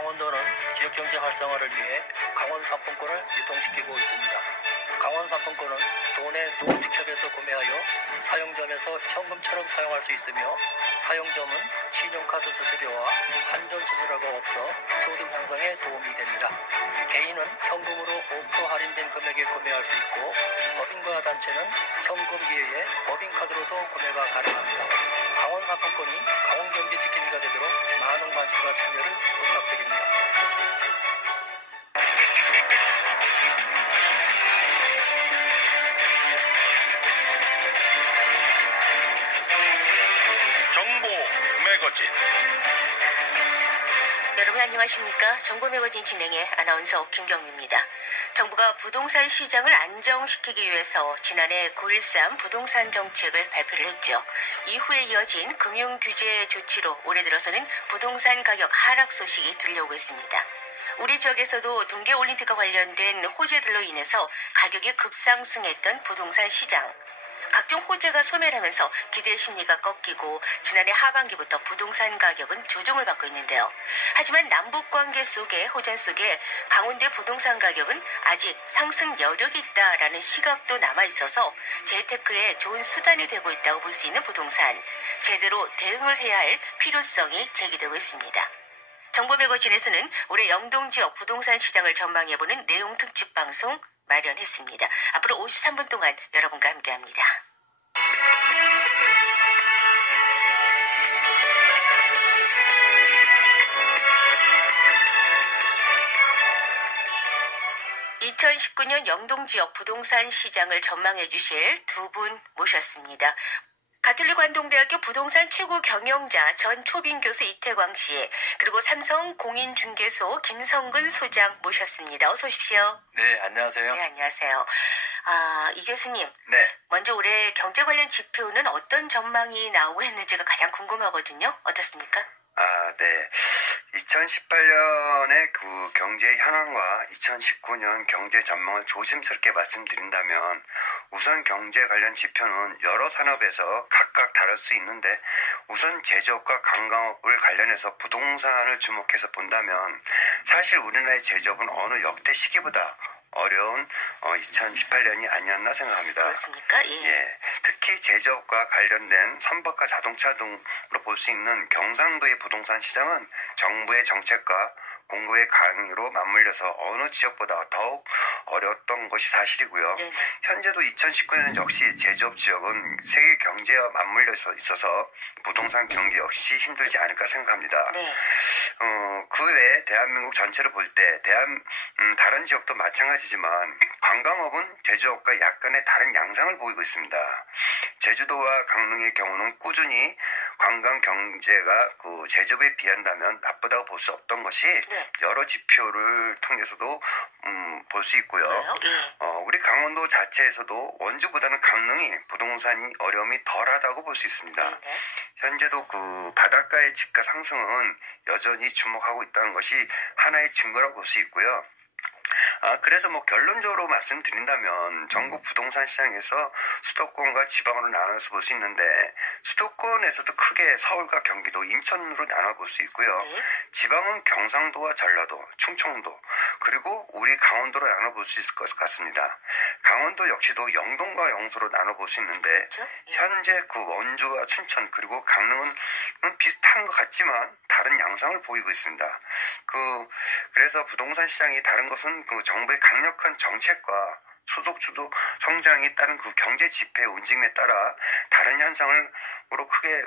강원도는 지역경제 활성화를 위해 강원 상품권을 유통시키고 있습니다. 강원 상품권은 도내 농축협에서 구매하여 사용점에서 현금처럼 사용할 수 있으며 사용점은 신용카드 수수료와 한전 수수료가 없어 소득 향상에 도움이 됩니다. 개인은 현금으로 5% 할인된 금액에 구매할 수 있고 법인과 단체는 현금 이외에 법인카드로도 구매가 가능합니다. 강원 상품권이 강원 경제 지킴이가 되도록 많은 관심과 참여를 부탁드립니다. 정보 매거진. 여러분 안녕하십니까? 정보 매거진 진행의 아나운서 김경미입니다. 정부가 부동산 시장을 안정시키기 위해서 지난해 9.13 부동산 정책을 발표를 했죠. 이후에 이어진 금융규제 조치로 올해 들어서는 부동산 가격 하락 소식이 들려오고 있습니다. 우리 지역에서도 동계올림픽과 관련된 호재들로 인해서 가격이 급상승했던 부동산 시장. 각종 호재가 소멸하면서 기대 심리가 꺾이고 지난해 하반기부터 부동산 가격은 조정을 받고 있는데요. 하지만 남북관계 속의 호전 속에 강원도의 부동산 가격은 아직 상승 여력이 있다라는 시각도 남아있어서 재테크에 좋은 수단이 되고 있다고 볼 수 있는 부동산. 제대로 대응을 해야 할 필요성이 제기되고 있습니다. 정보 매거진에서는 올해 영동 지역 부동산 시장을 전망해보는 내용 특집 방송 마련했습니다. 앞으로 53분 동안 여러분과 함께합니다. (2019년) 영동 지역 부동산 시장을 전망해 주실 두 분 모셨습니다. 가톨릭 관동대학교 부동산 최고 경영자 전 초빙 교수 이태광 씨, 그리고 삼성 공인중개소 김성근 소장 모셨습니다. 어서 오십시오. 네, 안녕하세요. 네, 안녕하세요. 이 교수님. 네. 먼저 올해 경제 관련 지표는 어떤 전망이 나오고 있는지가 가장 궁금하거든요. 어떻습니까? 네. 2018년의 그 경제 현황과 2019년 경제 전망을 조심스럽게 말씀드린다면 우선 경제 관련 지표는 여러 산업에서 각각 다를 수 있는데 우선 제조업과 관광업을 관련해서 부동산을 주목해서 본다면 사실 우리나라의 제조업은 어느 역대 시기보다 어려운 2018년이 아니었나 생각합니다. 그렇습니까? 예. 예, 특히 제조업과 관련된 선박과 자동차 등으로 볼 수 있는 경상도의 부동산 시장은 정부의 정책과 공급의 강의로 맞물려서 어느 지역보다 더욱 어려웠던 것이 사실이고요. 네네. 현재도 2019년 역시 제조업 지역은 세계 경제와 맞물려 있어서 부동산 경기 역시 힘들지 않을까 생각합니다. 네. 그 외에 대한민국 전체를 볼 때 다른 지역도 마찬가지지만 관광업은 제조업과 약간의 다른 양상을 보이고 있습니다. 제주도와 강릉의 경우는 꾸준히 관광 경제가 그 제조업에 비한다면 나쁘다고 볼 수 없던 것이 네. 여러 지표를 통해서도 볼 수 있고요. 네. 우리 강원도 자체에서도 원주보다는 강릉이 부동산이 어려움이 덜하다고 볼 수 있습니다. 네. 현재도 그 바닷가의 집가 상승은 여전히 주목하고 있다는 것이 하나의 증거라고 볼 수 있고요. 그래서 결론적으로 말씀드린다면 전국 부동산 시장에서 수도권과 지방으로 나눠서 볼 수 있는데 수도권에서도 크게 서울과 경기도, 인천으로 나눠볼 수 있고요. 네. 지방은 경상도와 전라도, 충청도, 그리고 우리 강원도로 나눠볼 수 있을 것 같습니다. 강원도 역시도 영동과 영서로 나눠볼 수 있는데 그렇죠? 예. 현재 그 원주와 춘천 그리고 강릉은 비슷한 것 같지만 다른 양상을 보이고 있습니다. 그래서 부동산 시장이 다른 것은 그 정부의 강력한 정책과 소득주도 성장에 따른 그 경제 지표의 움직임에 따라 다른 현상으로 크게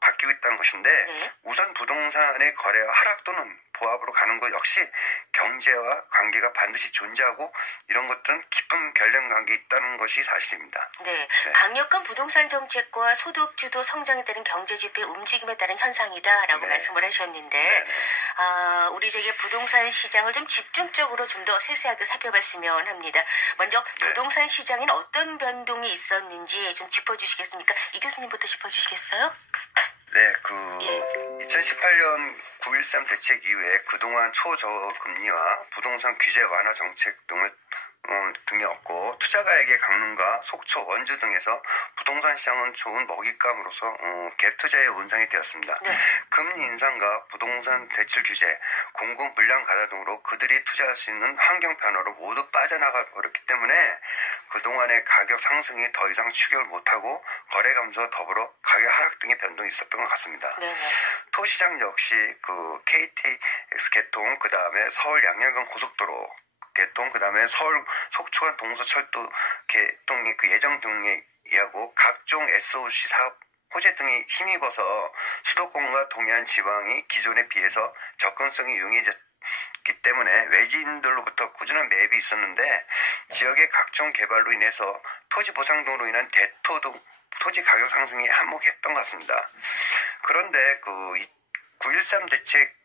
바뀌고 있다는 것인데 네. 우선 부동산의 거래와 하락 또는 보합으로 가는 것 역시 경제와 관계가 반드시 존재하고 이런 것들은 깊은 관련 관계에 있다는 것이 사실입니다. 네. 네. 강력한 부동산 정책과 소득주도 성장에 따른 경제지표의 움직임에 따른 현상이다라고 네. 말씀을 하셨는데 네. 우리 저기 부동산 시장을 좀 집중적으로 좀 더 세세하게 살펴봤으면 합니다. 먼저 네. 부동산 시장에는 어떤 변동이 있었는지 좀 짚어주시겠습니까? 이 교수님부터 짚어주시겠어요? 네, 2018년 9.13 대책 이후에 그동안 초저금리와 부동산 규제 완화 정책 등을 등이 없고 투자가에게 강릉과 속초, 원주 등에서 부동산 시장은 좋은 먹잇감으로서 갭 투자의 원상이 되었습니다. 네. 금리 인상과 부동산 대출 규제, 공급 물량 가다 등으로 그들이 투자할 수 있는 환경 변화로 모두 빠져나가 버렸기 때문에 그동안의 가격 상승이 더 이상 추격을 못하고 거래 감소와 더불어 가격 하락 등의 변동이 있었던 것 같습니다. 네. 토시장 역시 그 KTX 개통, 그 다음에 서울 양양간 고속도로 개통, 그 다음에 서울 속초간 동서철도 개통이 그 예정 등이하고 각종 SOC 사업 호재 등이 힘입어서 수도권과 동해안 지방이 기존에 비해서 접근성이 용이해졌기 때문에 외지인들로부터 꾸준한 매입이 있었는데 지역의 각종 개발로 인해서 토지 보상 등으로 인한 대토 등 토지 가격 상승이 한몫했던 것 같습니다. 그런데 그 9.13 대책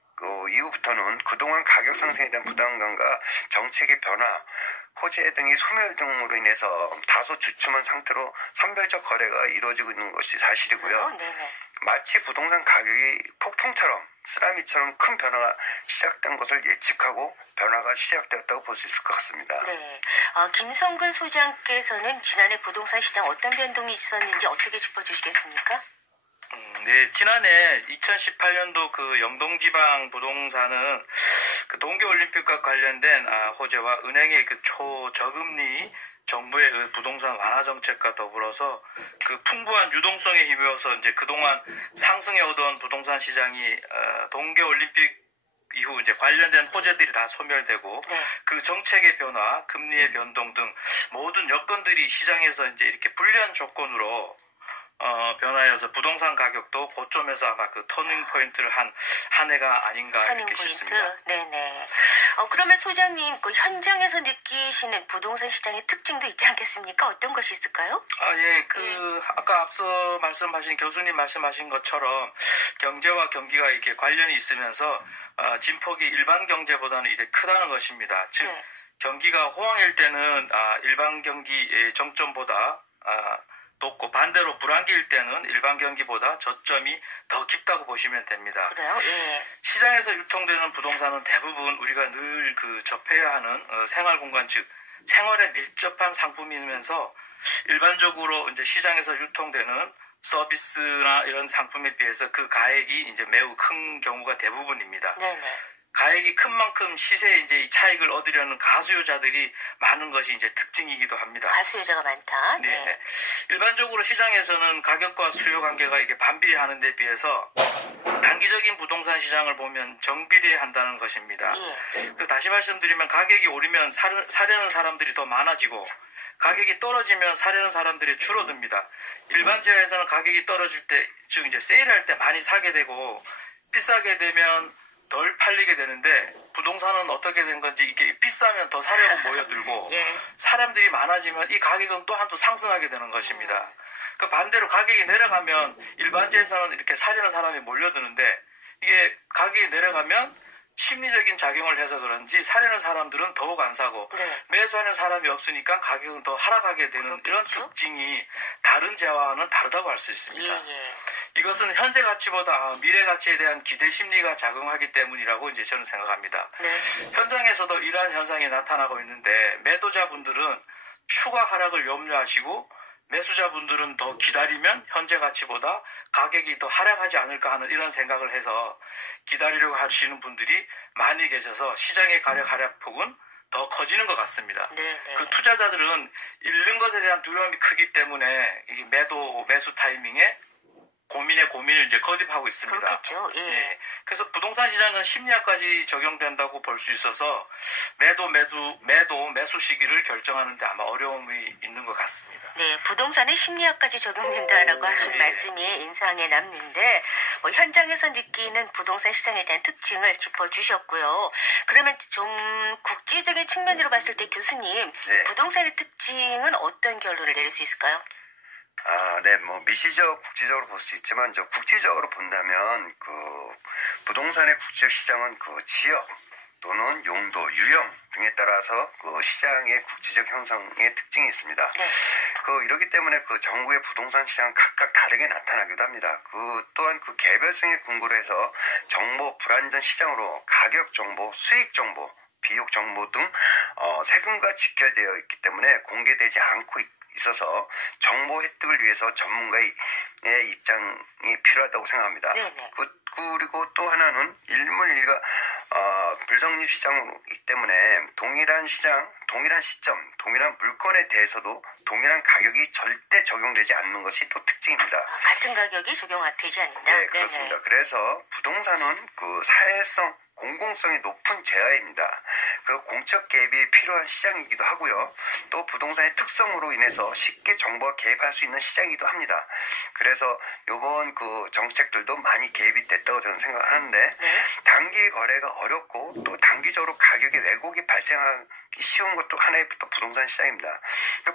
이후부터는 그동안 가격 상승에 대한 부담감과 정책의 변화, 호재 등이 소멸 등으로 인해서 다소 주춤한 상태로 선별적 거래가 이루어지고 있는 것이 사실이고요. 마치 부동산 가격이 폭풍처럼 쓰나미처럼 큰 변화가 시작된 것을 예측하고 변화가 시작되었다고 볼 수 있을 것 같습니다. 네. 김성근 소장께서는 지난해 부동산 시장 어떤 변동이 있었는지 어떻게 짚어주시겠습니까? 네, 지난해 2018년도 그 영동지방 부동산은 그 동계올림픽과 관련된 호재와 은행의 그 초저금리 정부의 그 부동산 완화 정책과 더불어서 그 풍부한 유동성에 힘입어서 이제 그동안 상승해 오던 부동산 시장이 동계올림픽 이후 이제 관련된 호재들이 다 소멸되고 그 정책의 변화, 금리의 변동 등 모든 여건들이 시장에서 이제 이렇게 불리한 조건으로 변화해서 부동산 가격도 고점에서 아마 그 터닝 포인트를 한 해가 아닌가 이렇게 싶습니다. 네네. 그러면 소장님 그 현장에서 느끼시는 부동산 시장의 특징도 있지 않겠습니까? 어떤 것이 있을까요? 아까 앞서 말씀하신 교수님 말씀하신 것처럼 경제와 경기가 이렇게 관련이 있으면서 진폭이 일반 경제보다는 이제 크다는 것입니다. 즉 경기가 호황일 때는 일반 경기의 정점보다 높고 반대로 불황기일 때는 일반 경기보다 저점이 더 깊다고 보시면 됩니다. 그래요? 예. 시장에서 유통되는 부동산은 대부분 우리가 늘 그 접해야 하는 생활 공간, 즉 생활에 밀접한 상품이면서 일반적으로 이제 시장에서 유통되는 서비스나 이런 상품에 비해서 그 가액이 이제 매우 큰 경우가 대부분입니다. 네네. 가액이 큰 만큼 시세에 이제 이 차익을 얻으려는 가수요자들이 많은 것이 이제 특징이기도 합니다. 가수요자가 많다. 네. 일반적으로 시장에서는 가격과 수요 관계가 이게 반비례하는 데 비해서 단기적인 부동산 시장을 보면 정비례한다는 것입니다. 다시 말씀드리면 가격이 오르면 사려는 사람들이 더 많아지고 가격이 떨어지면 사려는 사람들이 줄어듭니다. 일반지하에서는 가격이 떨어질 때, 즉 이제 세일할 때 많이 사게 되고 비싸게 되면 덜 팔리게 되는데 부동산은 어떻게 된 건지 이게 비싸면 더 사려고 모여들고 사람들이 많아지면 이 가격은 또한 또 상승하게 되는 것입니다. 그 반대로 가격이 내려가면 일반지에서는 이렇게 사려는 사람이 몰려드는데 이게 가격이 내려가면 심리적인 작용을 해서 그런지 사려는 사람들은 더욱 안 사고 매수하는 사람이 없으니까 가격은 더 하락하게 되는 이런 특징이 다른 재화와는 다르다고 할 수 있습니다. 이것은 현재 가치보다 미래 가치에 대한 기대 심리가 작용하기 때문이라고 이제 저는 생각합니다. 현장에서도 이러한 현상이 나타나고 있는데 매도자분들은 추가 하락을 염려하시고 매수자분들은 더 기다리면 현재 가치보다 가격이 더 하락하지 않을까 하는 이런 생각을 해서 기다리려고 하시는 분들이 많이 계셔서 시장의 가격 하락폭은 더 커지는 것 같습니다. 그 투자자들은 잃는 것에 대한 두려움이 크기 때문에 이 매수 타이밍에 고민을 이제 거듭하고 있습니다. 그렇겠죠. 그래서 부동산 시장은 심리학까지 적용된다고 볼 수 있어서 매수 시기를 결정하는데 아마 어려움이 있는 것 같습니다. 네, 부동산의 심리학까지 적용된다라고 하신 말씀이 인상에 남는데 현장에서 느끼는 부동산 시장에 대한 특징을 짚어주셨고요. 그러면 좀 국제적인 측면으로 봤을 때 교수님, 부동산의 특징은 어떤 결론을 내릴 수 있을까요? 미시적, 국제적으로 볼 수 있지만, 국제적으로 본다면, 부동산의 국제적 시장은 지역 또는 용도, 유형 등에 따라서 시장의 국제적 형성의 특징이 있습니다. 이렇기 때문에 전국의 부동산 시장은 각각 다르게 나타나기도 합니다. 또한 개별성에 근거로 해서 정보 불안전 시장으로 가격 정보, 수익 정보, 비육 정보 등 세금과 직결되어 있기 때문에 공개되지 않고 있어서 정보 획득을 위해서 전문가의 입장이 필요하다고 생각합니다. 그리고 또 하나는 일물일가 불성립 시장이기 때문에 동일한 시장, 동일한 시점, 동일한 물건에 대해서도 동일한 가격이 절대 적용되지 않는 것이 또 특징입니다. 같은 가격이 적용되지 않는다? 네, 그렇습니다. 네네. 그래서 부동산은 그 사회성, 공공성이 높은 재화입니다. 그 공적 개입이 필요한 시장이기도 하고요. 또 부동산의 특성으로 인해서 쉽게 정부가 개입할 수 있는 시장이기도 합니다. 그래서 이번 그 정책들도 많이 개입이 됐다고 저는 생각하는데 단기 거래가 어렵고 또 단기적으로 가격의 왜곡이 발생하기 쉬운 것도 하나의 또 부동산 시장입니다.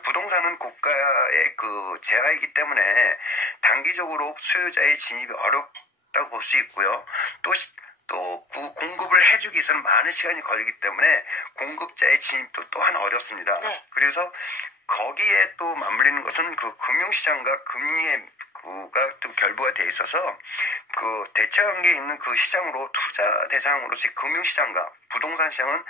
부동산은 고가의 그 재화이기 때문에 단기적으로 수요자의 진입이 어렵다고 볼 수 있고요. 또 공급을 해주기 위해서는 많은 시간이 걸리기 때문에 공급자의 진입도 또한 어렵습니다. 그래서 거기에 또 맞물리는 것은 그 금융시장과 금리의 그가 또 결부가 돼 있어서 그 대체관계에 있는 그 시장으로 투자 대상으로서의 금융시장과 부동산 시장은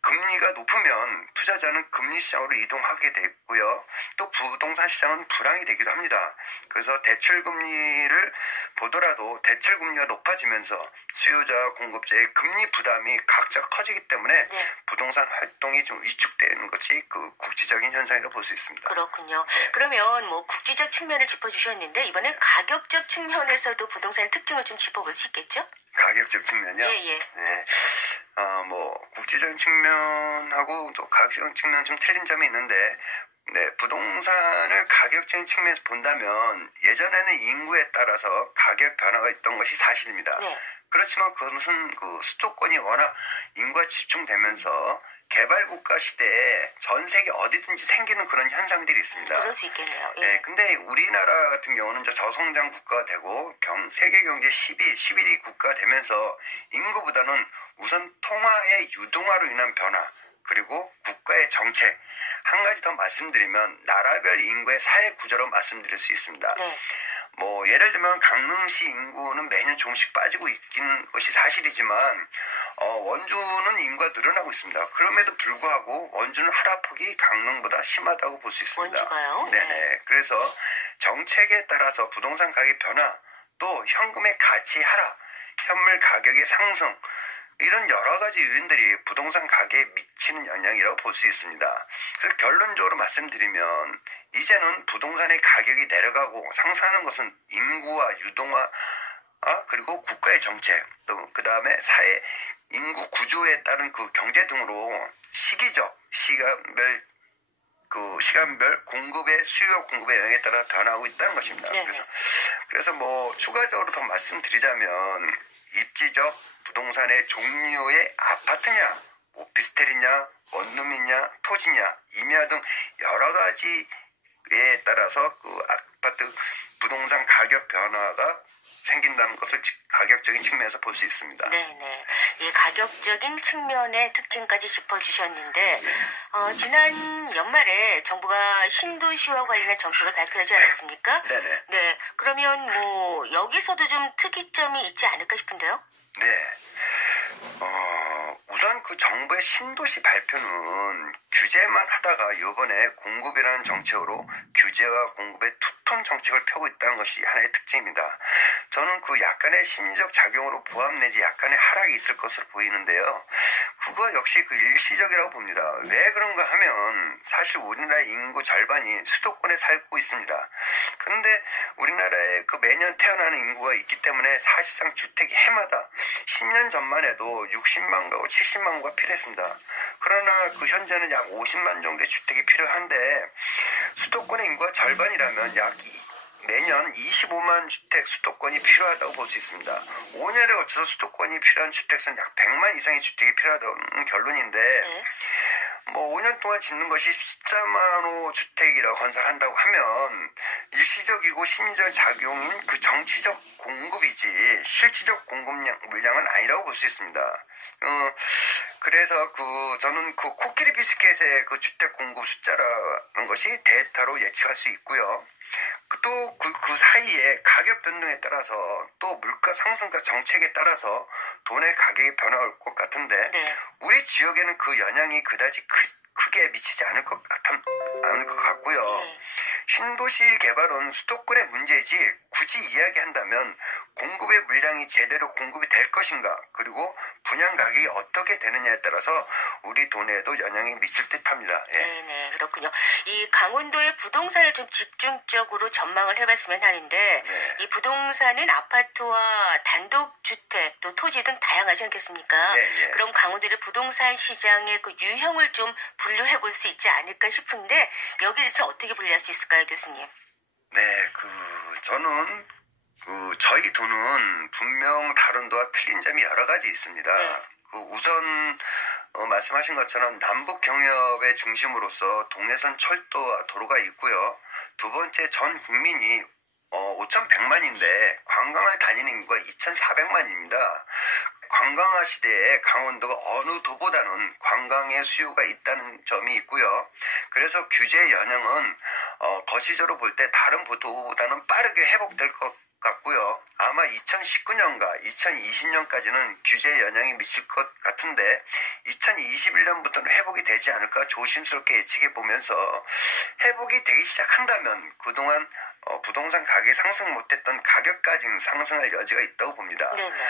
금리가 높으면 투자자는 금리 시장으로 이동하게 되고요. 또 부동산 시장은 불황이 되기도 합니다. 그래서 대출금리를 보더라도 대출금리가 높아지면서 수요자와 공급자의 금리 부담이 각자 커지기 때문에 부동산 활동이 좀 위축되는 것이 그 국지적인 현상이라고 볼 수 있습니다. 그렇군요. 그러면 뭐 국지적 측면을 짚어주셨는데 이번엔 가격적 측면에서도 부동산의 특징을 좀 짚어볼 수 있겠죠? 가격적 측면이요? 네. 국지적인 측면하고 또 가격적인 측면 좀 틀린 점이 있는데, 부동산을 가격적인 측면에서 본다면 예전에는 인구에 따라서 가격 변화가 있던 것이 사실입니다. 그렇지만 그것은 그 수도권이 워낙 인구가 집중되면서 개발국가 시대에 전 세계 어디든지 생기는 그런 현상들이 있습니다. 그럴 수 있겠네요. 근데 우리나라 같은 경우는 저성장 국가가 되고 세계 경제 11위 국가가 되면서 인구보다는 우선 통화의 유동화로 인한 변화, 그리고 국가의 정책, 한 가지 더 말씀드리면 나라별 인구의 사회 구조로 말씀드릴 수 있습니다. 예를 들면 강릉시 인구는 매년 조금씩 빠지고 있는 것이 사실이지만 원주는 인구가 늘어나고 있습니다. 그럼에도 불구하고 원주는 하락폭이 강릉보다 심하다고 볼 수 있습니다. 원주가요? 네네. 그래서 정책에 따라서 부동산 가격 변화, 또 현금의 가치 하락, 현물 가격의 상승, 이런 여러 가지 요인들이 부동산 가격에 미치는 영향이라고 볼 수 있습니다. 그래서 결론적으로 말씀드리면 이제는 부동산의 가격이 내려가고 상승하는 것은 인구와 유동화, 그리고 국가의 정책, 또 그 다음에 사회 인구 구조에 따른 그 경제 등으로 시간별 공급의 수요 공급의 영향에 따라 변화하고 있다는 것입니다. 그래서 추가적으로 더 말씀드리자면 입지적 부동산의 종류의 아파트냐, 오피스텔이냐, 원룸이냐, 토지냐, 임야 등 여러 가지에 따라서 그 아파트 부동산 가격 변화가 생긴다는 것을 가격적인 측면에서 볼 수 있습니다. 이 가격적인 측면의 특징까지 짚어주셨는데 지난 연말에 정부가 신도시와 관련한 정책을 발표하지 않았습니까? 그러면 여기서도 좀 특이점이 있지 않을까 싶은데요? 우선 그 정부의 신도시 발표는 규제만 하다가 이번에 공급이라는 정책으로 규제와 공급의 투톤 정책을 펴고 있다는 것이 하나의 특징입니다. 저는 그 약간의 심리적 작용으로 보합 내지 약간의 하락이 있을 것으로 보이는데요. 그거 역시 그 일시적이라고 봅니다. 왜 그런가 하면 사실 우리나라의 인구 절반이 수도권에 살고 있습니다. 그런데 우리나라에 그 매년 태어나는 인구가 있기 때문에 사실상 주택이 해마다 10년 전만 해도 60만 가구, 70만 가구가 필요했습니다. 그러나 그 현재는 약 50만 정도의 주택이 필요한데 수도권의 인구가 절반이라면 약 매년 25만 주택 수도권이 필요하다고 볼 수 있습니다. 5년에 걸쳐서 수도권이 필요한 주택수는 약 100만 이상의 주택이 필요하다는 결론인데 5년 동안 짓는 것이 14만 호 주택이라고 건설한다고 하면 일시적이고 심리적 작용인 그 정치적 공급이지 실질적 공급 물량은 아니라고 볼 수 있습니다. 그래서 저는 그 코끼리 비스켓의 그 주택 공급 숫자라는 것이 데이터로 예측할 수 있고요. 또 그 사이에 가격 변동에 따라서 또 물가 상승과 정책에 따라서 돈의 가격이 변화할 것 같은데 네. 우리 지역에는 그 영향이 그다지 크게 미치지 않을 것 같고요. 네. 신도시 개발은 수도권의 문제이지 굳이 이야기한다면 공급의 물량이 제대로 공급이 될 것인가 그리고 분양 가격이 어떻게 되느냐에 따라서 우리 돈에도 영향이 미칠 듯합니다. 예. 네, 그렇군요. 이 강원도의 부동산을 좀 집중적으로 전망을 해봤으면 하는데 네. 이 부동산은 아파트와 단독주택 또 토지 등 다양하지 않겠습니까? 예. 그럼 강원도의 부동산 시장의 그 유형을 좀 분류해 볼 수 있지 않을까 싶은데 여기에서 어떻게 분류할 수 있을까요, 교수님? 네, 저는 저희 도는 분명 다른 도와 틀린 점이 여러 가지 있습니다. 네. 우선 말씀하신 것처럼 남북 경협의 중심으로서 동해선 철도와 도로가 있고요. 두 번째, 전 국민이 5,100만인데 관광을 다니는 인구가 2,400만입니다. 관광화 시대에 강원도가 어느 도보다는 관광의 수요가 있다는 점이 있고요. 그래서 규제의 영향은 거시적으로 볼 때 다른 도보다는 빠르게 회복될 것 같고요. 아마 2019년과 2020년까지는 규제의 영향이 미칠 것 같은데 2021년부터는 회복이 되지 않을까 조심스럽게 예측해 보면서 회복이 되기 시작한다면 그동안 부동산 가격이 상승 못했던 가격까지는 상승할 여지가 있다고 봅니다. 네네.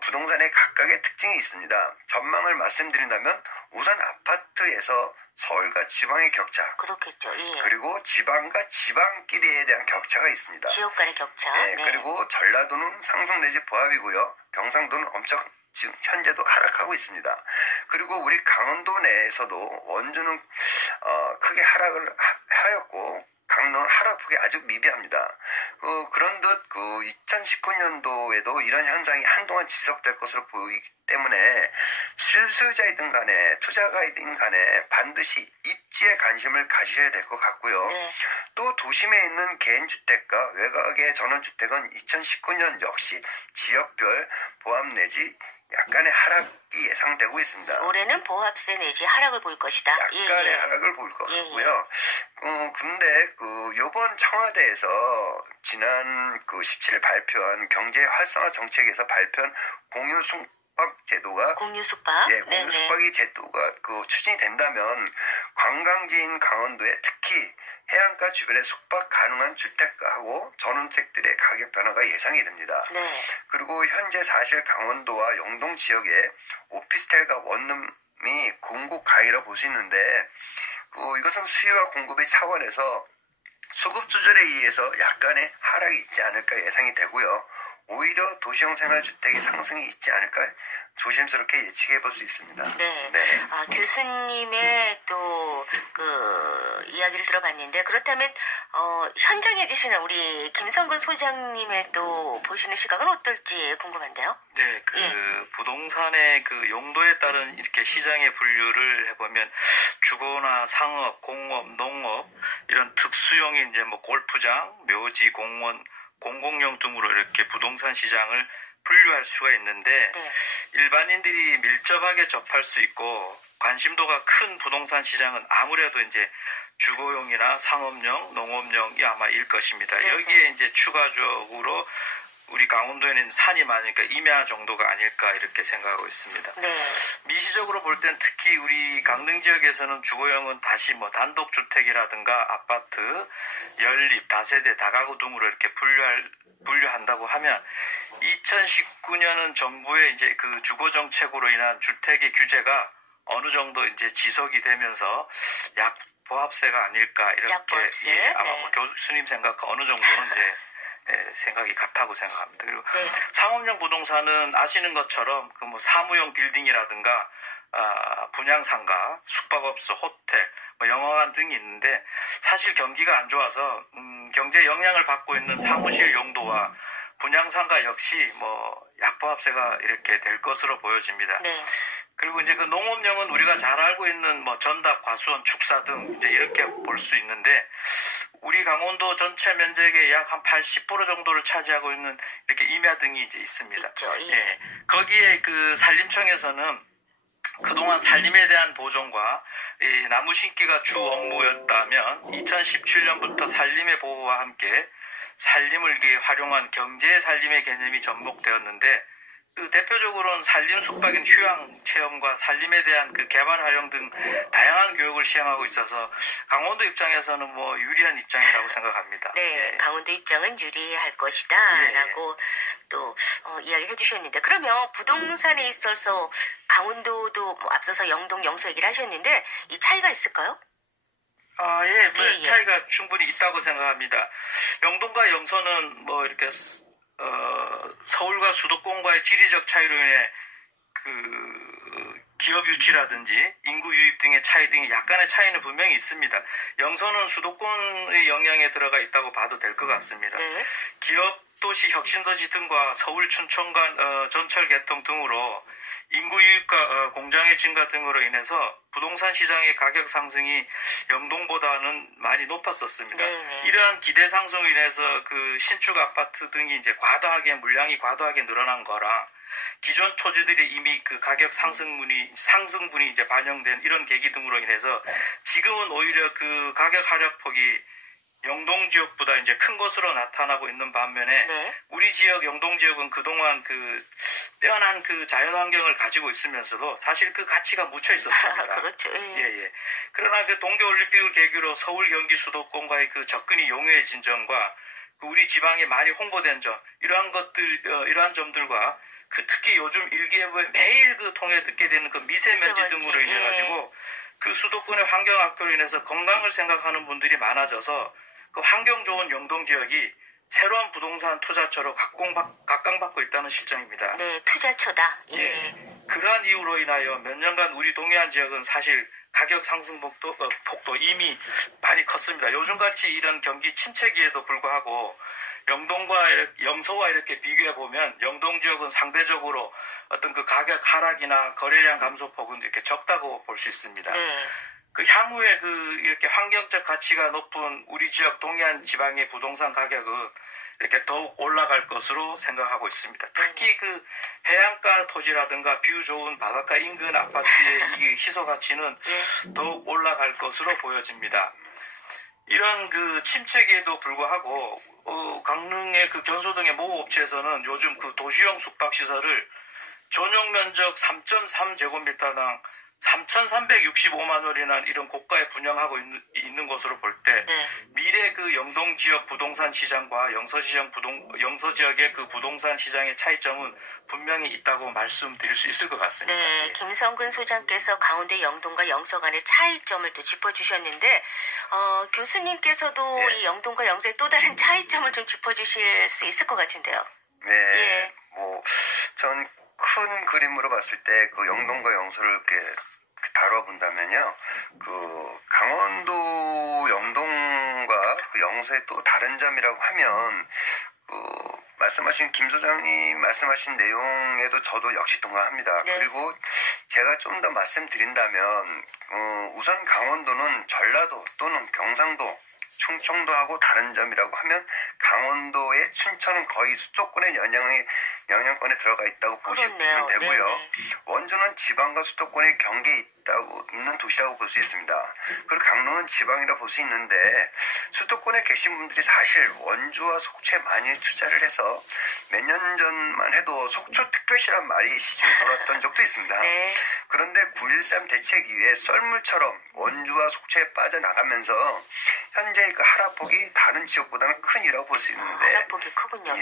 부동산의 각각의 특징이 있습니다. 전망을 말씀드린다면 우선 아파트에서 서울과 지방의 격차. 그렇겠죠. 예. 그리고 지방과 지방끼리에 대한 격차가 있습니다. 지역 간의 격차. 네, 네. 그리고 전라도는 상승 내지 보합이고요. 경상도는 엄청 지금 현재도 하락하고 있습니다. 그리고 우리 강원도 내에서도 원주는 크게 하락을 하였고 강릉은 하락폭이 아주 미비합니다. 그런 듯 2019년도에도 이런 현상이 한동안 지속될 것으로 보이기 때문에 실수요자이든 간에 투자가이든 간에 반드시 입지에 관심을 가지셔야 될 것 같고요. 네. 또 도심에 있는 개인주택과 외곽의 전원주택은 2019년 역시 지역별 보합 내지 약간의 하락이 예상되고 있습니다. 올해는 보합세 내지 하락을 보일 것이다. 약간의 하락을 보일 것 같고요. 근데 요번 청와대에서 지난 17일 발표한 경제 활성화 정책에서 발표한 공유 숙박 제도가 공유 숙박. 예, 공유 숙박이 제도가 추진이 된다면 관광지인 강원도에 특히 해안가 주변에 숙박 가능한 주택가하고 전원주택들의 가격 변화가 예상이 됩니다. 네. 그리고 현재 사실 강원도와 영동 지역에 오피스텔과 원룸이 공급 가이라 볼 수 있는데 이것은 수요와 공급의 차원에서 수급 조절에 의해서 약간의 하락이 있지 않을까 예상이 되고요. 오히려 도시형 생활주택의 상승이 있지 않을까 조심스럽게 예측해 볼 수 있습니다. 네. 네. 교수님의 또 이야기를 들어봤는데 그렇다면 현장에 계시는 우리 김성근 소장님의 또 보시는 시각은 어떨지 궁금한데요. 네, 부동산의 용도에 따른 이렇게 시장의 분류를 해보면 주거나 상업, 공업, 농업 이런 특수용인 이제 골프장, 묘지, 공원, 공공용 등으로 이렇게 부동산 시장을 분류할 수가 있는데 네. 일반인들이 밀접하게 접할 수 있고 관심도가 큰 부동산 시장은 아무래도 이제 주거용이나 상업용, 농업용이 아마일 것입니다. 네. 여기에 이제 추가적으로 우리 강원도에는 산이 많으니까 임야 정도가 아닐까 이렇게 생각하고 있습니다. 네. 미시적으로 볼 땐 특히 우리 강릉 지역에서는 주거용은 다시 단독주택이라든가 아파트, 연립, 다세대, 다가구 등으로 이렇게 분류한다고 하면 2019년은 정부의 이제 주거 정책으로 인한 주택의 규제가 어느 정도 이제 지속이 되면서 약보합세가 아닐까 이렇게 약보합세? 아마 네. 교수님 생각과 어느 정도는 이제 생각이 같다고 생각합니다. 그리고 네. 상업용 부동산은 아시는 것처럼 사무용 빌딩이라든가 분양상가, 숙박업소, 호텔, 영화관 등이 있는데 사실 경기가 안 좋아서 경제 영향을 받고 있는 사무실 용도와 분양상가 역시 약보합세가 이렇게 될 것으로 보여집니다. 네. 그리고 이제 농업용은 우리가 잘 알고 있는 전답, 과수원, 축사 등 이제 이렇게 볼 수 있는데 우리 강원도 전체 면적의 약 한 80% 정도를 차지하고 있는 이렇게 임야 등이 이제 있습니다. 있죠. 예. 예. 거기에 산림청에서는 그동안 살림에 대한 보존과 이 나무 심기가 주 업무였다면 2017년부터 살림의 보호와 함께 살림을 활용한 경제 살림의 개념이 접목되었는데 그 대표적으로는 살림 숙박인 휴양 체험과 살림에 대한 그 개발 활용 등 다양한 교육을 시행하고 있어서 강원도 입장에서는 뭐 유리한 입장이라고 생각합니다. 네, 강원도 입장은 유리할 것이다라고 또 이야기를 해주셨는데 그러면 부동산에 있어서 강원도도 뭐 앞서서 영동, 영서 얘기를 하셨는데 이 차이가 있을까요? 차이가 충분히 있다고 생각합니다. 영동과 영서는 뭐 이렇게 서울과 수도권과의 지리적 차이로 인해 그 기업 유치라든지 인구 유입 등의 차이 등의 약간의 차이는 분명히 있습니다. 영서는 수도권의 영향에 들어가 있다고 봐도 될 것 같습니다. 기업 도시, 혁신도시 등과 서울, 춘천 간 전철 개통 등으로 인구 유입과 공장의 증가 등으로 인해서 부동산 시장의 가격 상승이 영동보다는 많이 높았었습니다. 이러한 기대 상승으로 인해서 그 신축 아파트 등이 이제 물량이 과도하게 늘어난 거랑 기존 토지들이 이미 그 가격 상승분이 이제 반영된 이런 계기 등으로 인해서 지금은 오히려 그 가격 하락폭이 영동 지역보다 이제 큰 것으로 나타나고 있는 반면에 우리 지역 영동 지역은 그동안 그 빼어난 그 자연 환경을 가지고 있으면서도 사실 그 가치가 묻혀 있었습니다. 그렇죠. 그러나 그 동계 올림픽을 계기로 서울, 경기, 수도권과의 그 접근이 용이해진 점과 그 우리 지방에 많이 홍보된 점 이러한 점들과 그 특히 요즘 일기예보에 매일 그 통해 듣게 되는 그 미세먼지 등으로 인해 가지고 그 수도권의 환경 악화로 인해서 건강을 생각하는 분들이 많아져서 그 환경 좋은 영동 지역이 새로운 부동산 투자처로 각광받고 있다는 실정입니다. 네, 투자처다. 그러한 이유로 인하여 몇 년간 우리 동해안 지역은 사실 가격 상승 폭도 이미 많이 컸습니다. 요즘같이 이런 경기 침체기에도 불구하고 영서와 이렇게 비교해보면 영동 지역은 상대적으로 어떤 그 가격 하락이나 거래량 감소폭은 이렇게 적다고 볼 수 있습니다. 그 향후에 그 이렇게 환경적 가치가 높은 우리 지역 동해안 지방의 부동산 가격은 이렇게 더욱 올라갈 것으로 생각하고 있습니다. 특히 그 해안가 토지라든가 뷰 좋은 바닷가 인근 아파트의 이 희소 가치는 더욱 올라갈 것으로 보여집니다. 이런 그 침체기에도 불구하고 강릉의 그 견소동의 모 업체에서는 요즘 그 도시형 숙박시설을 전용 면적 3.3제곱미터당 3,365만 원이나 이런 고가에 분양하고 있는 것으로 볼 때 미래 그 영동 지역 부동산 시장과 영서 지역의 그 부동산 시장의 차이점은 분명히 있다고 말씀드릴 수 있을 것 같습니다. 네, 김성근 소장께서 강원도 영동과 영서 간의 차이점을 또 짚어주셨는데 교수님께서도 이 영동과 영서의 또 다른 차이점을 좀 짚어주실 수 있을 것 같은데요. 전 큰 그림으로 봤을 때 그 영동과 영서를 이렇게 다뤄본다면요, 그 강원도 영동과 그 영서의 또 다른 점이라고 하면 말씀하신 김 소장님 말씀하신 내용에도 저도 역시 동감합니다. 그리고 제가 좀 더 말씀드린다면 우선 강원도는 전라도 또는 경상도, 충청도하고 다른 점이라고 하면 강원도의 춘천은 거의 수도권의 영향권에 들어가 있다고 보시면 되고요. 원주는 지방과 수도권의 경계에 있는 도시라고 볼 수 있습니다. 그리고 강릉은 지방이라 볼 수 있는데 수도권에 계신 분들이 사실 원주와 속초에 많이 투자를 해서 몇 년 전만 해도 속초 특별시란 말이 시중에 돌았던 적도 있습니다. 그런데 9.13 대책 이후에 썰물처럼 원주와 속초에 빠져나가면서 현재 그 하락폭이 다른 지역보다는 큰 이라고 볼 수 있는데 하락폭이 크군요.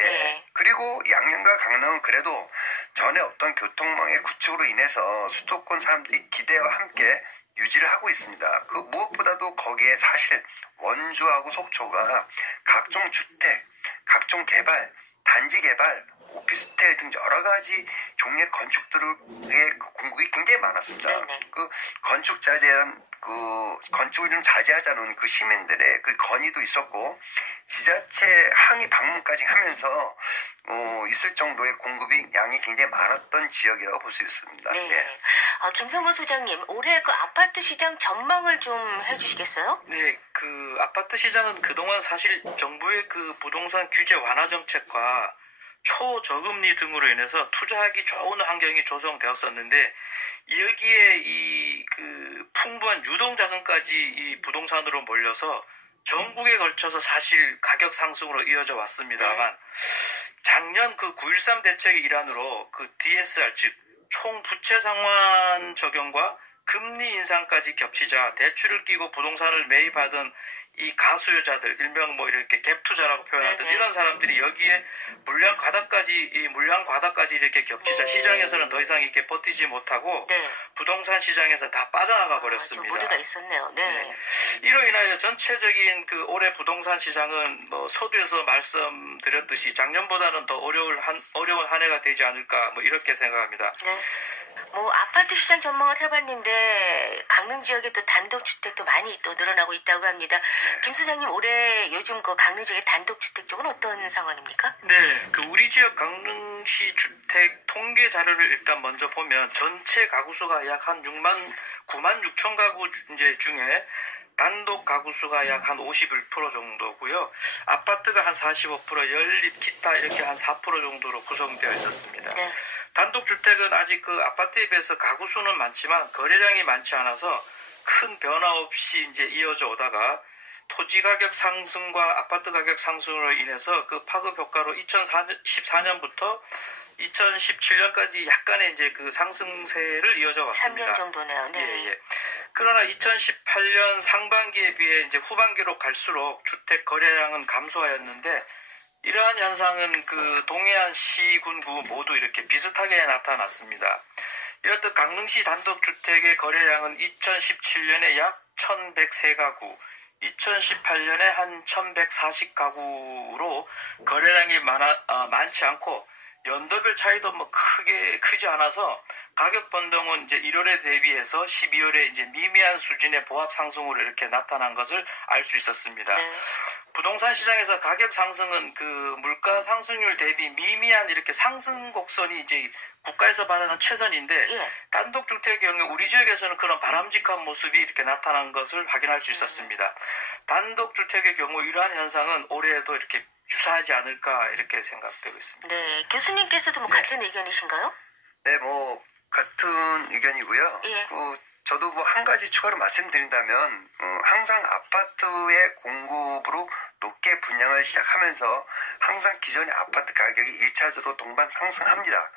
그리고 양양과 강릉은 그래도 전에 없던 교통망의 구축으로 인해서 수도권 사람들이 기대와 함께 유지를 하고 있습니다. 그 무엇보다도 거기에 사실 원주하고 속초가 각종 주택, 각종 개발, 단지 개발, 오피스텔 등 여러 가지 종류의 건축들의 공급이 굉장히 많았습니다. 그 건축자에 대한 건축을 좀 자제하자는 그 시민들의 그 건의도 있었고 지자체 항의 방문까지 하면서 있을 정도의 공급이 양이 굉장히 많았던 지역이라고 볼 수 있습니다. 김성근 소장님, 올해 그 아파트 시장 전망을 좀 해주시겠어요? 네, 그 아파트 시장은 그동안 사실 정부의 그 부동산 규제 완화 정책과 초저금리 등으로 인해서 투자하기 좋은 환경이 조성되었었는데 여기에 그 풍부한 유동자금까지 이 부동산으로 몰려서 전국에 걸쳐서 사실 가격 상승으로 이어져 왔습니다만 작년 그 9.13 대책의 일환으로 그 DSR 즉 총부채 상환 적용과 금리 인상까지 겹치자 대출을 끼고 부동산을 매입하던 이 가수요자들, 일명 뭐 이렇게 갭 투자라고 표현하던 이런 사람들이 여기에 물량 과다까지 이렇게 겹치자 시장에서는 더 이상 이렇게 버티지 못하고 부동산 시장에서 다 빠져나가 버렸습니다. 무리가 있었네요. 이로 인하여 전체적인 그 올해 부동산 시장은 뭐 서두에서 말씀드렸듯이 작년보다는 더 어려운 한 해가 되지 않을까 뭐 이렇게 생각합니다. 뭐 아파트 시장 전망을 해봤는데 강릉 지역에 또 단독주택도 많이 또 늘어나고 있다고 합니다. 김 소장님 올해 요즘 그 강릉 지역의 단독주택 쪽은 어떤 상황입니까? 네, 그 우리 지역 강릉시 주택 통계 자료를 일단 먼저 보면 전체 가구 수가 약 한 9만 6천 가구 이제 중에 단독 가구 수가 약 한 51% 정도고요. 아파트가 한 45%, 연립, 기타 이렇게 한 4% 정도로 구성되어 있었습니다. 단독주택은 아직 그 아파트에 비해서 가구 수는 많지만 거래량이 많지 않아서 큰 변화 없이 이제 이어져 오다가 토지 가격 상승과 아파트 가격 상승으로 인해서 그 파급 효과로 2014년부터 2017년까지 약간의 이제 그 상승세를 이어져 왔습니다. 3년 정도네요. 그러나 2018년 상반기에 비해 이제 후반기로 갈수록 주택 거래량은 감소하였는데 이러한 현상은 그 동해안 시군구 모두 이렇게 비슷하게 나타났습니다. 이렇듯 강릉시 단독주택의 거래량은 2017년에 약 1,103가구, 2018년에 한 1,140가구로 거래량이 많지 않고 연도별 차이도 뭐 크지 않아서 가격 변동은 이제 1월에 대비해서 12월에 이제 미미한 수준의 보합 상승으로 이렇게 나타난 것을 알 수 있었습니다. 부동산 시장에서 가격 상승은 그 물가 상승률 대비 미미한 이렇게 상승 곡선이 이제 국가에서 말하는 최선인데 단독주택의 경우 우리 지역에서는 그런 바람직한 모습이 이렇게 나타난 것을 확인할 수 있었습니다. 단독주택의 경우 이러한 현상은 올해에도 이렇게 유사하지 않을까 이렇게 생각되고 있습니다. 네, 교수님께서도 뭐 같은 의견이신가요? 네, 뭐 같은 의견이고요. 저도 뭐 한 가지 추가로 말씀드린다면 항상 아파트의 공급으로 높게 분양을 시작하면서 항상 기존의 아파트 가격이 1차적으로 동반 상승합니다.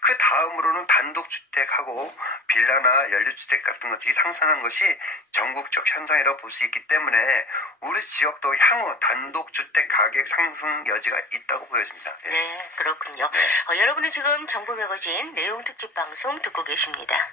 그 다음으로는 단독주택하고 빌라나 연립주택 같은 것이 상승하는 것이 전국적 현상이라고 볼 수 있기 때문에 우리 지역도 향후 단독주택 가격 상승 여지가 있다고 보여집니다. 네, 그렇군요. 여러분은 지금 정보 매거진 내용 특집 방송 듣고 계십니다.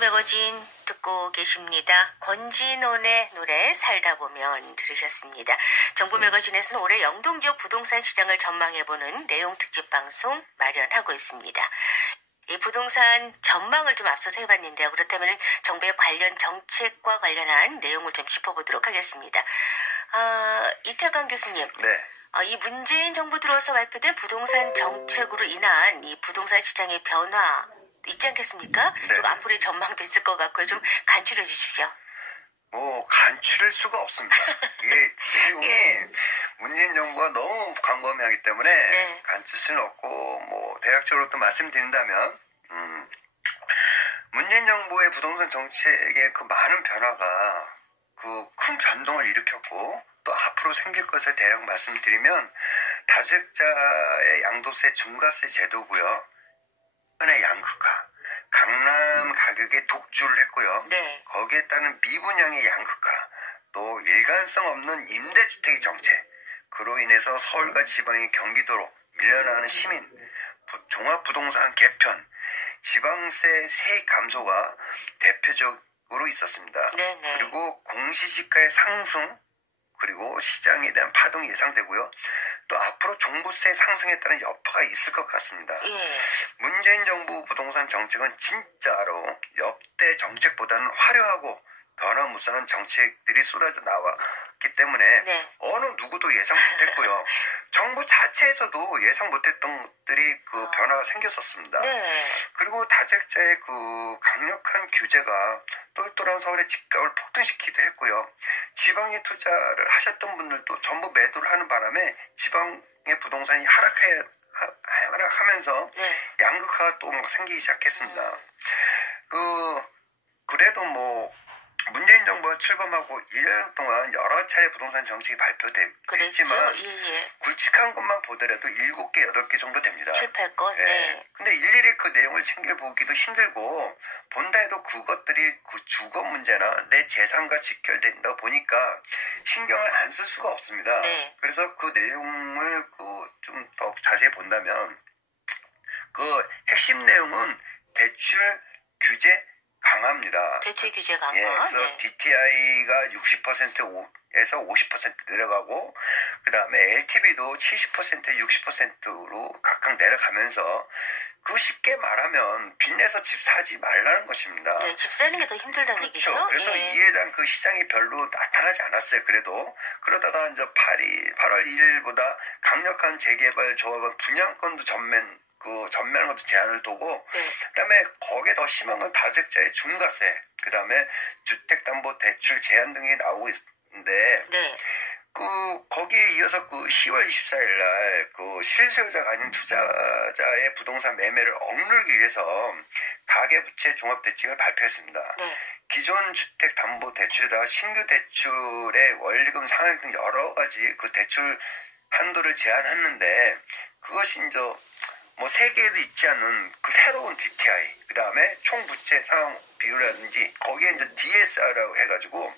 매거진 듣고 계십니다. 권진원의 노래 살다 보면 들으셨습니다. 정보 매거진에서는 올해 영동 지역 부동산 시장을 전망해보는 내용 특집 방송 마련하고 있습니다. 이 부동산 전망을 좀 앞서서 해봤는데요. 그렇다면 정부의 관련 정책과 관련한 내용을 좀 짚어보도록 하겠습니다. 이태강 교수님. 네. 이 문재인 정부 들어서 발표된 부동산 정책으로 인한 이 부동산 시장의 변화 있지 않겠습니까? 네. 그리고 앞으로의 전망도 있을 것 같고요. 좀 간추려 주십시오. 간추릴 수가 없습니다. 이게 내용이 예. 문재인 정부가 너무 광범위하기 때문에 네. 간추릴 수는 없고 대략적으로 또 말씀드린다면 문재인 정부의 부동산 정책의 그 많은 변화가 그 큰 변동을 일으켰고 또 앞으로 생길 것을 대략 말씀드리면 다주택자의 양도세 중과세 제도고요. 하나의 양극화, 강남 가격에 독주를 했고요. 네. 거기에 따른 미분양의 양극화, 또 일관성 없는 임대주택의 정책, 그로 인해서 서울과 지방의 경기도로 밀려나는 시민, 종합부동산 개편, 지방세 세액 감소가 대표적으로 있었습니다. 네네. 그리고 공시지가의 상승, 그리고 시장에 대한 파동이 예상되고요. 또 앞으로 종부세 상승에 따른 여파가 있을 것 같습니다. 예. 문재인 정부 부동산 정책은 진짜로 역대 정책보다는 화려하고 변화무쌍한 정책들이 쏟아져 나왔기 때문에 네. 어느 누구도 예상 못했고요. 정부 자체에서도 예상 못했던 것들이 그 변화가 생겼었습니다. 네. 그리고 다주택자의 그 강력한 규제가 똘똘한 서울의 집값을 폭등시키기도 했고요. 지방에 투자를 하셨던 분들도 전부 매도를 하는 바람에 지방의 부동산이 하락하면서 네. 양극화가 또 생기기 시작했습니다. 그래도 문재인 정부가 출범하고 1년 동안 여러 차례 부동산 정책이 발표됐지만 예. 굵직한 것만 보더라도 7개, 8개 정도 됩니다. 7, 8건? 네. 근데 일일이 그 내용을 챙겨보기도 힘들고 본다 해도 그것들이 그 주거 문제나 내 재산과 직결된다 보니까 신경을 안 쓸 수가 없습니다. 네. 그래서 그 내용을 좀 더 자세히 본다면 그 핵심 내용은 대출 규제 강화입니다. 대출 규제 강화. 그래서 네. DTI가 60%에서 50% 내려가고 그다음에 LTV도 70%, 60%로 각각 내려가면서 그 쉽게 말하면 빚내서 집 사지 말라는 것입니다. 네, 집 사는 게 더 힘들다는 그렇죠. 얘기죠. 그래서 예. 이에 대한 그 시장이 별로 나타나지 않았어요. 그래도 그러다가 이제 8월 1일보다 강력한 재개발 조합은 분양권도 전면한 것도 제한을 두고, 네. 그다음에 거기에 더 심한 건 다주택자의 중과세, 그다음에 주택담보대출 제한 등이 나오고 있는데, 네. 거기에 이어서 10월 24일 날 실수요자가 아닌 투자자의 부동산 매매를 억누르기 위해서 가계부채 종합대책을 발표했습니다. 네. 기존 주택담보대출에다가 신규 대출의 원리금 상환 등 여러 가지 그 대출 한도를 제한했는데 그것이 이제 세계에도 있지 않는 그 새로운 DTI, 그 다음에 총부채 상환 비율이라든지 거기에 이제 DSR이라고 해가지고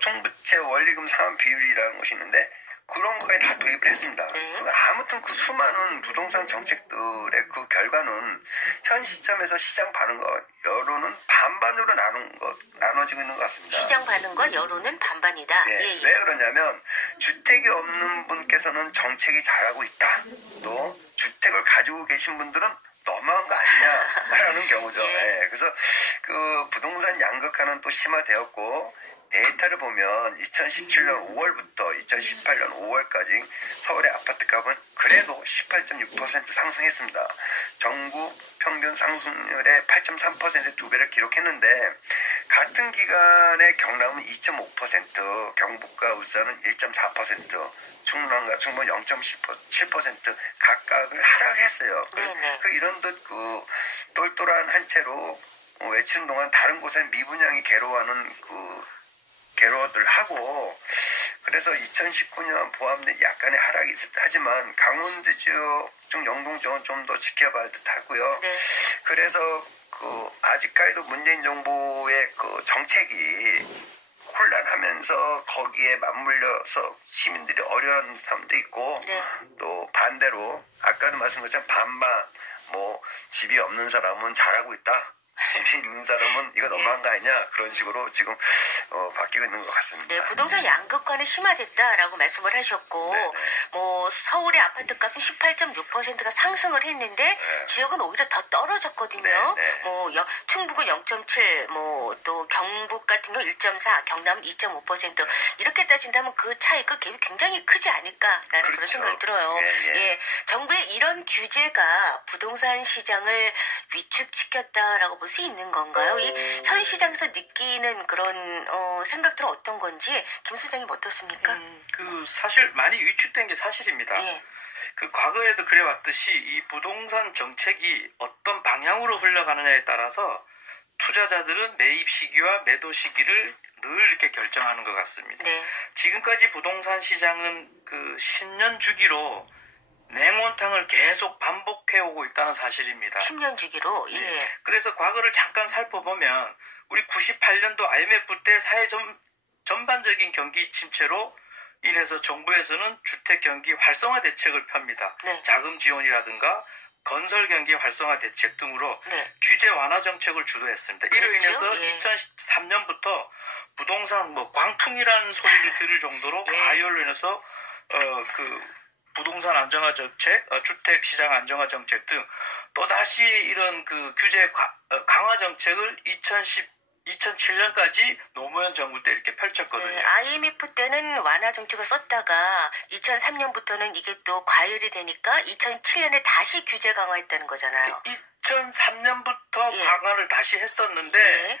총부채 원리금 상환 비율이라는 것이 있는데 그런 거에 다 도입을 했습니다. 아무튼 그 수많은 부동산 정책들의 그 결과는 현 시점에서 시장 반응과 여론은 반반으로 나눠지고 있는 것 같습니다. 시장 반응과 여론은 반반이다. 예. 왜 그러냐면 주택이 없는 분께서는 정책이 잘하고 있다. 또 주택을 가지고 계신 분들은 너무한 거 아니냐라는 경우죠. 예. 그래서 그 부동산 양극화는 또 심화되었고 데이터를 보면 2017년 5월부터 2018년 5월까지 서울의 아파트값은 그래도 18.6% 상승했습니다. 전국 평균 상승률의 8.3% 두 배를 기록했는데 같은 기간에 경남은 2.5%, 경북과 울산은 1.4%, 충남과 충북 0.7% 각각을 하락했어요. 이런 듯 똘똘한 한 채로 외치는 동안 다른 곳엔 미분양이 괴로워들 하고, 그래서 2019년 포함된 약간의 하락이 있을 듯 하지만 강원도 지역 중 영동 지역은 좀 더 지켜봐야 할 듯 하고요. 네. 그래서 아직까지도 문재인 정부의 정책이 혼란하면서 거기에 맞물려서 시민들이 어려워하는 사람도 있고, 네. 또 반대로 아까도 말씀드렸지만 반반 집이 없는 사람은 잘하고 있다. 집이 있는 사람은 이거 너무한 거 아니냐 그런 식으로 지금 바뀌고 있는 것 같습니다. 네, 부동산 양극화는 심화됐다라고 말씀을 하셨고, 네. 뭐 서울의 아파트값은 18.6%가 상승을 했는데 네. 지역은 오히려 더 떨어졌거든요. 네. 뭐 충북은 0.7, 뭐 또 경북 같은 경우 1.4, 경남은 2.5%. 이렇게 따진다면 그 차이가 굉장히 크지 않을까라는 그렇죠. 그런 생각이 들어요. 예. 정부의 이런 규제가 부동산 시장을 위축시켰다라고 볼 수 있는 건가요? 이 현 시장에서 느끼는 그런 생각들은 어떤 건지 김 소장님 어떻습니까? 사실 많이 위축된 게 사실입니다. 예. 그 과거에도 그래왔듯이 이 부동산 정책이 어떤 방향으로 흘러가느냐에 따라서 투자자들은 매입 시기와 매도 시기를 늘 이렇게 결정하는 것 같습니다. 네. 지금까지 부동산 시장은 그 10년 주기로 냉온탕을 계속 반복해오고 있다는 사실입니다. 10년 주기로? 예. 네. 그래서 과거를 잠깐 살펴보면 우리 98년도 IMF 때 사회 전반적인 경기 침체로 인해서 정부에서는 주택 경기 활성화 대책을 펴니다. 네. 자금 지원이라든가 건설 경기 활성화 대책 등으로 네. 규제 완화 정책을 주도했습니다. 이로 그렇죠? 인해서 예. 2013년부터 부동산 광풍이라는 소리를 들을 정도로 예. 과열로 인해서 부동산 안정화 정책, 주택 시장 안정화 정책 등 또다시 이런 그 규제 강화 정책을 2007년까지 노무현 정부 때 이렇게 펼쳤거든요. 네, IMF 때는 완화 정책을 썼다가 2003년부터는 이게 또 과열이 되니까 2007년에 다시 규제 강화했다는 거잖아요. 2003년부터 예. 강화를 다시 했었는데 예.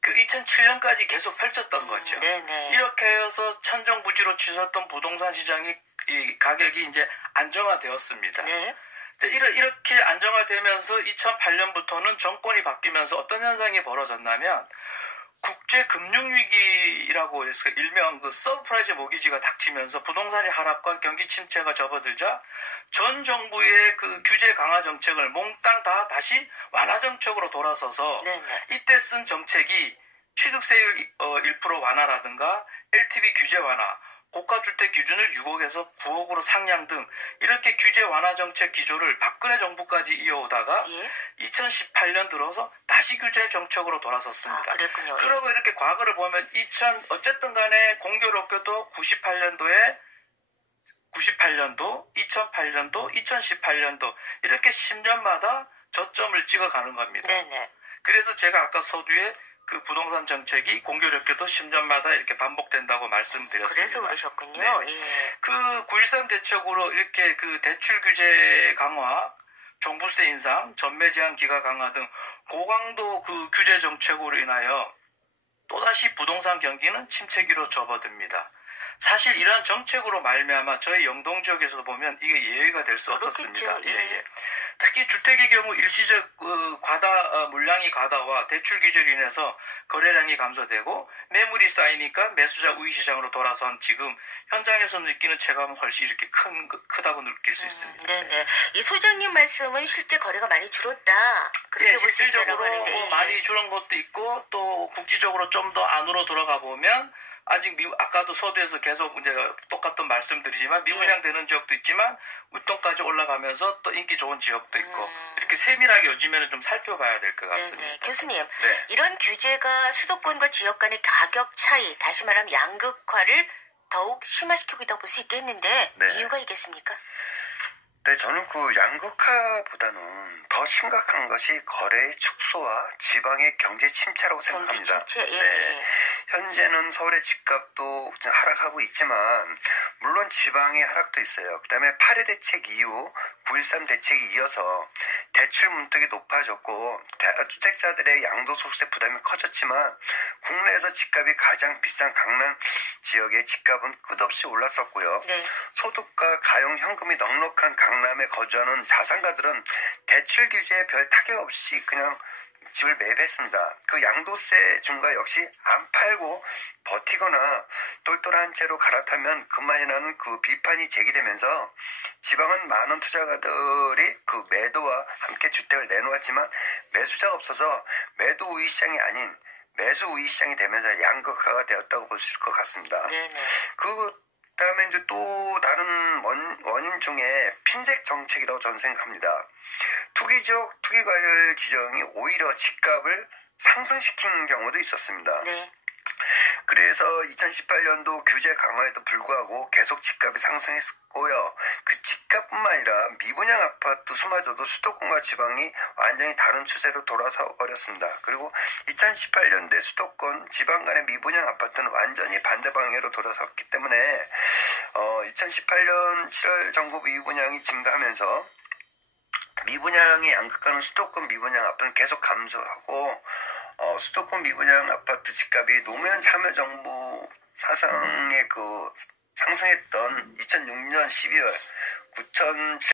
그 2007년까지 계속 펼쳤던 거죠. 네네. 이렇게 해서 천정부지로 치솟던 부동산 시장이 이 가격이 이제 안정화되었습니다. 네. 이렇게 안정화되면서 2008년부터는 정권이 바뀌면서 어떤 현상이 벌어졌냐면 국제 금융위기라고 해서 일명 그 서프라이즈 모기지가 닥치면서 부동산의 하락과 경기 침체가 접어들자 전 정부의 그 규제 강화 정책을 몽땅 다 다시 완화 정책으로 돌아서서 네네. 이때 쓴 정책이 취득세율 1% 완화라든가 LTV 규제 완화, 고가주택 기준을 6억에서 9억으로 상향 등 이렇게 규제 완화 정책 기조를 박근혜 정부까지 이어오다가 예. 2018년 들어서 다시 규제 정책으로 돌아섰습니다. 그랬군요. 그러고 이렇게 과거를 보면 어쨌든 간에 공교롭게도 98년도, 2008년도, 2018년도 이렇게 10년마다 저점을 찍어가는 겁니다. 네네. 그래서 제가 아까 서두에 그 부동산 정책이 공교롭게도 10년마다 이렇게 반복된다고 말씀드렸습니다. 그래서 그러셨군요. 네. 예. 그 9.13 대책으로 이렇게 그 대출 규제 강화, 종부세 인상, 전매 제한 기가 강화 등 고강도 그 규제 정책으로 인하여 또다시 부동산 경기는 침체기로 접어듭니다. 사실 이러한 정책으로 말미암아 저희 영동 지역에서도 보면 이게 예외가 될 수 없었습니다. 예. 특히 주택의 경우 일시적 물량이 과다와 대출 규제로 인해서 거래량이 감소되고 매물이 쌓이니까 매수자 우위 시장으로 돌아선 지금 현장에서 느끼는 체감은 훨씬 이렇게 크다고 느낄 수 있습니다. 네네. 이 소장님 말씀은 실제 거래가 많이 줄었다. 그렇게 볼 수 있다고 실질적으로 하는데. 많이 줄은 것도 있고 또 국지적으로 좀 더 안으로 들어가 보면 아직 아까도 서두에서 계속 이제 똑같은 말씀드리지만 미분양되는 지역도 있지만 윗동까지 올라가면서 또 인기 좋은 지역도 있고 이렇게 세밀하게 요즘에는 좀 살펴봐야 될 것 같습니다. 네네. 교수님, 네. 이런 규제가 수도권과 지역 간의 가격 차이, 다시 말하면 양극화를 더욱 심화시키고 있다고 볼 수 있겠는데 네. 이유가 있겠습니까? 네, 저는 그 양극화보다는 더 심각한 것이 거래의 축소와 지방의 경제 침체라고 생각합니다. 경기 침체? 예. 네. 현재는 서울의 집값도 하락하고 있지만 물론 지방의 하락도 있어요. 그다음에 8.2 대책 이후 9.13 대책이 이어서 대출 문턱이 높아졌고 주택자들의 양도소득세 부담이 커졌지만 국내에서 집값이 가장 비싼 강남 지역의 집값은 끝없이 올랐었고요. 네. 소득과 가용 현금이 넉넉한 강남에 거주하는 자산가들은 대출 규제에 별 타격 없이 그냥 집을 매입했습니다. 그 양도세 중과 역시 안 팔고 버티거나 똘똘한 채로 갈아타면 그만이라는 그 비판이 제기되면서 지방은 많은 투자가들이 그 매도와 함께 주택을 내놓았지만 매수자가 없어서 매도 우위 시장이 아닌 매수 우위 시장이 되면서 양극화가 되었다고 볼 수 있을 것 같습니다. 네네. 그 그다음에 이제 또 다른 원인 중에 핀셋 정책이라고 저는 생각합니다. 투기 과열 지정이 오히려 집값을 상승시킨 경우도 있었습니다. 네. 그래서 2018년도 규제 강화에도 불구하고 계속 집값이 상승했고요. 그 집값뿐만 아니라 미분양 아파트 수마저도 수도권과 지방이 완전히 다른 추세로 돌아서 버렸습니다. 그리고 2018년대 수도권 지방 간의 미분양 아파트는 완전히 반대 방향으로 돌아섰기 때문에 2018년 7월 전국 미분양이 증가하면서 미분양이 양극화는 수도권 미분양 아파트는 계속 감소하고 수도권 미분양 아파트 집값이 노무현 참여정부 사상의 그 상승했던 2006년 12월 9,700